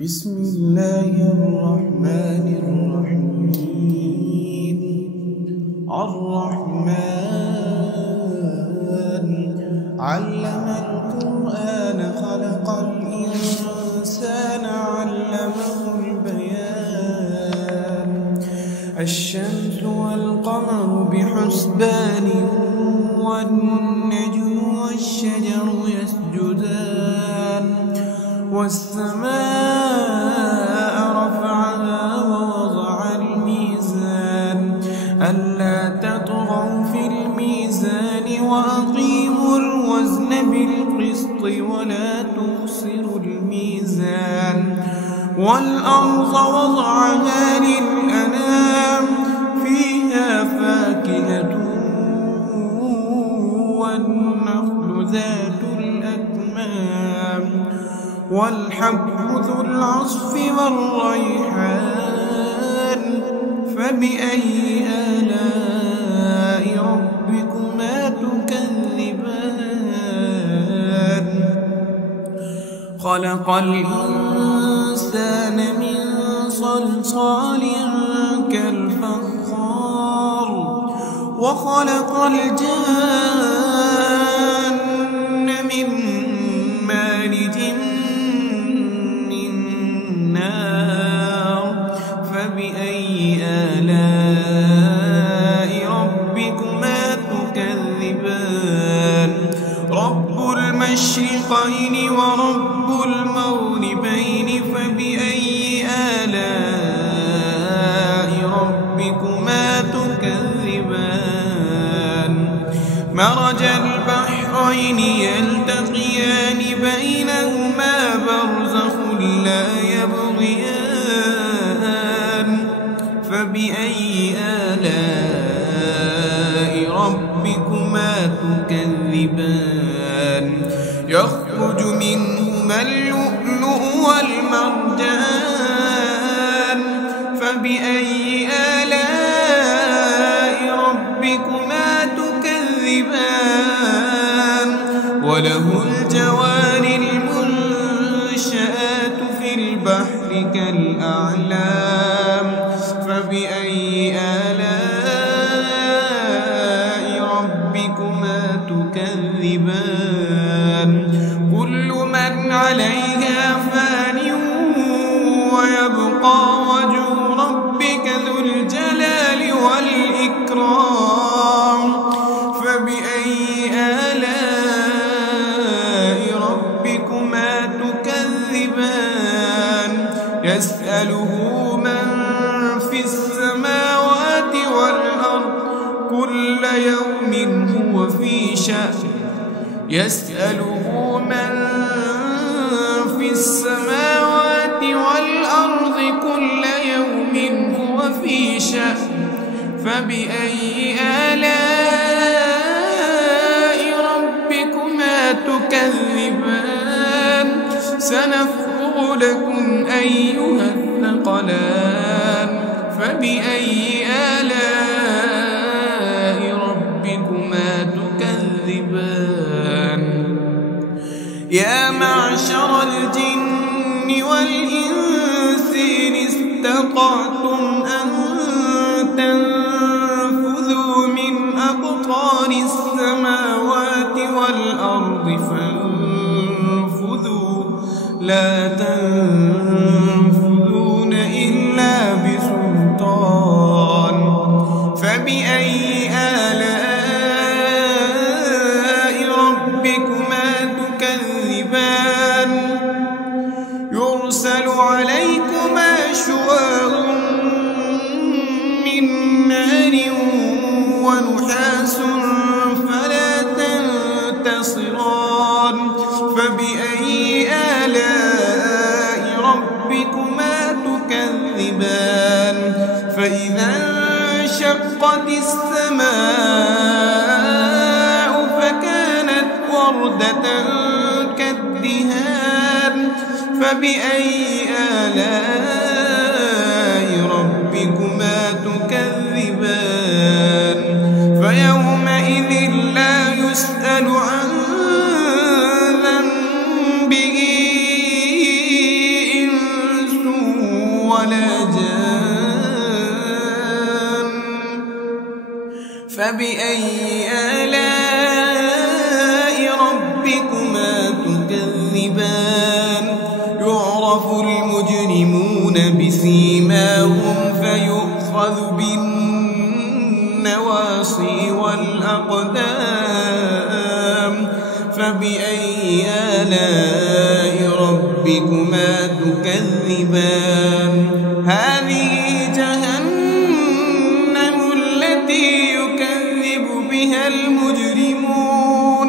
بسم الله الرحمن الرحيم. الرحمن علم القرآن خلق الإنسان علمه البيان. الشمس والقمر بحسبان والنجم والشجر يسجدان والسماء رفعها ووضع الميزان ألا تطغوا في الميزان وأقيموا الوزن بالقسط ولا تخسروا الميزان والأرض وضعها للأنام فيها فاكهة والنخل ذات الأكمام والحب ذو العصف والريحان فبأي آلاء ربكما تكذبان. خلق الإنسان من صلصال كالفخار وخلق الجان من مارج فبأي آلاء ربكما تكذبان. رب المشرقين ورب المغربين فبأي آلاء ربكما تكذبان. مرج البحرين يلتقيان بينهما برزخ لا يبغيان فبأي آلاء ربكما تكذبان. يخرج منهما اللؤلؤ والمرجان فبأي آلاء ربكما تكذبان. وله الجوار المنشآت في البحر كالأعلام فبأي آلاء ربكما تكذبان. كل من عليها فان ويبقى وجه ربك ذو الجلال والإكرام فبأي آلاء ربكما تكذبان. يسأله من في السماوات والأرض كل يوم هو في شأن. يسأله من في السماوات والأرض كل يوم هو في شأن فبأي آلاء ربكما تكذبان. سنفرغ لكم أيها الثقلان فبأي آلاء ربكما تكذبان. يا معشر الجن والإنس إن استطعتم أن تنفذوا من أقطار السماوات والأرض فانفذوا لا تنفذون إلا بسلطان فبأي آلاء ربكما تكذبان. يرسل عليكما شواظ من نار ونحاس فلا تنتصران فبأي آلاء ربكما تكذبان. فإذا انشقت السماء فكانت وردة كالدهان فبأي آلاء ربكما تكذبان. فيومئذ لا يسأل عن ذنبه ولا جان فبأي آلاء ربكما تكذبان يعرف المجرمون بسيماهم فيؤخذ بالنواصي والأقدام فبأي آلاء ربكما تكذبان هذه جهنم التي يكذب بها المجرمون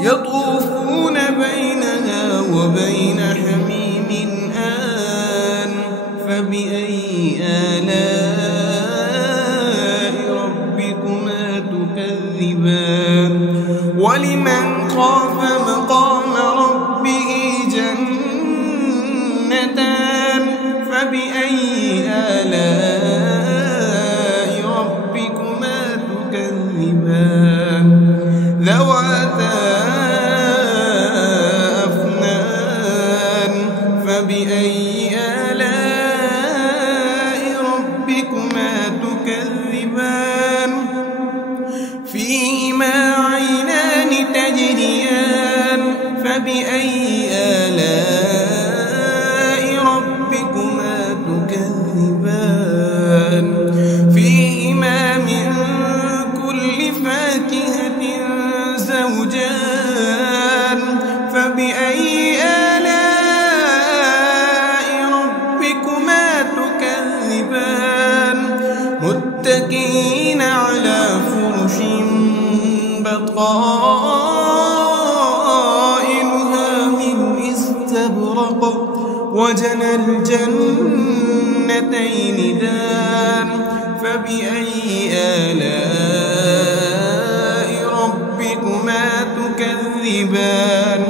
يطوفون بينها وبين حميم آن فبأي آلاء ربكما تكذبان ولمن خاف مقام ربه جنتان فبأي آلاء ربكما تكذبان ذواتا أفنان فبأي آلاء ربكما تكذبان فيهما عينان تجريان فبأي آلاء ربكما تكذبان فيهما من كل فاكهة زوجان فبأي آلاء ربكما تكذبان متكئين على فرش بطائنها من استبرق وجنى الجنتين دان فبأي آلاء ربكما تكذبان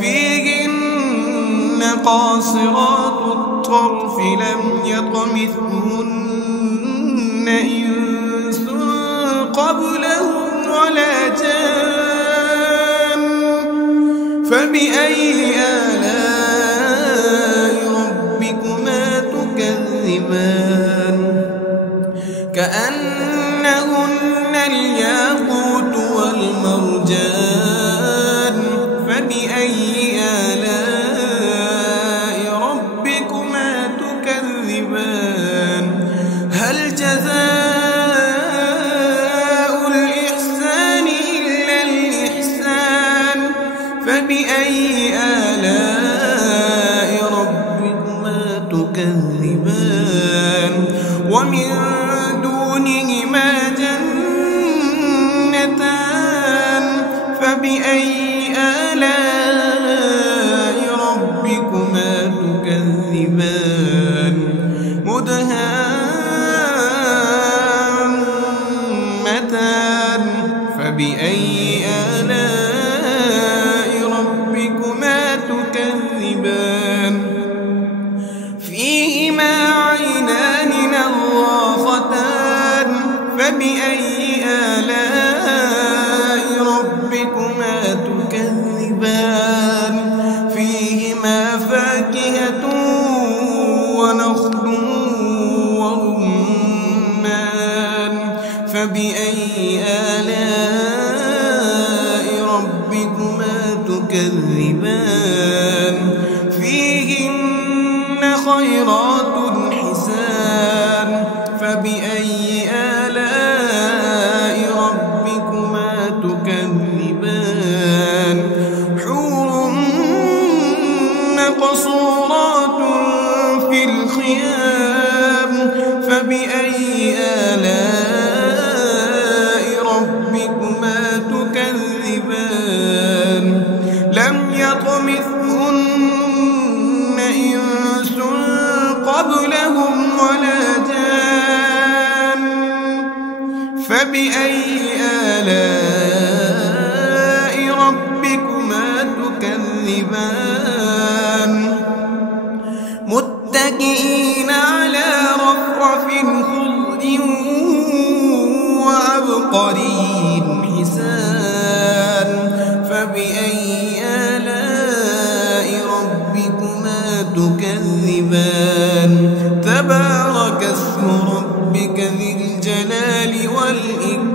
فيهن قاصرات الطرف لم يطمثهن إنس قبلهم ولا جان فبأي آلاء ربكما تكذبان كأنهن الياقوت والمرجان فبأي آلاء ربكما تكذبان هل جزاء الإحسان إلا الإحسان فبأي آلاء ربكما تكذبان ومن دونهما جنتان فبأي آلاء ربكما تكذبان مدهامتان فبأي آلاء ربكما تكذبان فيهما عينان نضاختان فبأي آلاء ربكما تكذبان فيهما فاكهة ونخل ورمان فبأي آلاء ربكما تكذبان فيهن خيرات حسان فبأي آلاء ربكما تكذبان حور مقصورات في الخيام فبأي آلاء ربكما تكذبان لم يطمثهن إنس قبلهم ولا جان فبأي آلاء ربكما تكذبان متكئين على رفرف خضر وعبقري حسان فبأي آلاء ربكما تكذبان تبارك اسم ربك ذي الجلال والإكرام.